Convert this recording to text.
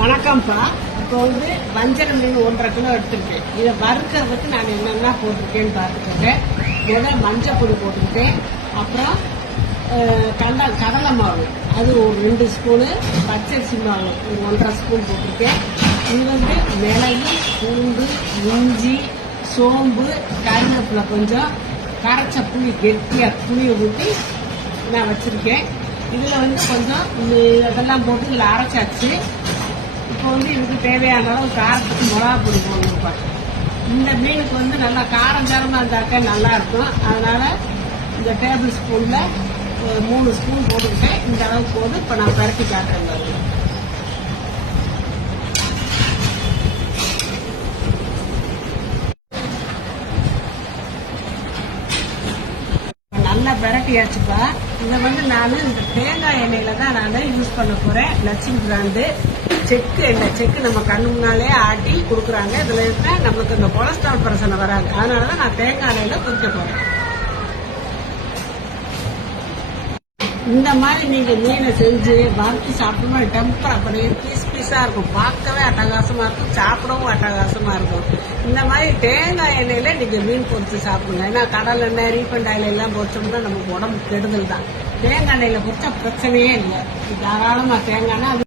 வணக்கம்ப்பா. இப்போ வந்து வஞ்சரம் மீன் ஒன்றரை கிலோ எடுத்துருக்கேன். இதை வறுக்கிறதுக்கு நான் என்னென்ன போட்டிருக்கேன்னு பார்த்துக்கிட்டேன் முதல் மஞ்சள் பொடி போட்டுக்கிட்டேன். அப்புறம் கடலை கடலை மாவு. அது ஒரு ரெண்டு ஸ்பூனு. பச்சரிசி மாவு ஒரு ஒன்றரை ஸ்பூன் போட்டிருக்கேன். இது வந்து மிளகு பூண்டு இஞ்சி சோம்பு கருவேப்பிலை கொஞ்சம் கரைச்ச புளி கெட்டியாக புளியை ஊற்றி நான் வச்சுருக்கேன். இதில் வந்து கொஞ்சம் இதெல்லாம் போட்டு இதில் அரைச்சாச்சு. இப்போ வந்து இதுக்கு தேவையான அளவு காரத்துக்கு மிளகா பொடி போடணும்ப்பா இந்த மீனுக்கு வந்து நல்லா காரம் காரமாக இருந்தாக்க நல்லா இருக்கும். அதனால இந்த டேபிள் ஸ்பூனில் மூணு ஸ்பூன் போட்டுக்கிட்டேன். இந்த அளவுக்கு போது இப்போ நான் பரட்டி காட்டுறேன் பாருங்கள் நல்லா பிரட்டியாச்சுப்பா இதை வந்து நான் இந்த தேங்காய் எண்ணெயில தான் நான் யூஸ் பண்ண போறேன். லட்சுமி பிராண்டு. செக்கு எண்ணெய் செக்கு நம்ம கண்ணு முன்னாலே ஆட்டி கொடுக்குறாங்க. இதுல இருந்தா நமக்கு இந்த கொலஸ்ட்ரால் பிரச்சனை வராது. அதனாலதான் நான் தேங்காய் எண்ணெயில குறிக்க போறேன். இந்த மாதிரி நீங்க மீனை செஞ்சு வறுத்து சாப்பிடும்போது டெம்பர் அப்படியே பீஸ் பீஸா இருக்கும். பார்க்கவே அட்டகாசமா இருக்கும். சாப்பிடவும் அட்டகாசமா இருக்கும். இந்த மாதிரி தேங்காய் எண்ணெயில நீங்க மீன் பொரிச்சு சாப்பிடுங்க. ஏன்னா கடல் எண்ணெய் ரீஃபண்ட் ஆயில் எல்லாம் பொறிச்சோம்னா நமக்கு உடம்பு கெடுதல் தான். தேங்காய் எண்ணெயில பொறிச்சா பிரச்சனையே இல்லை. தாராளமா தேங்காய் எண்ணெய்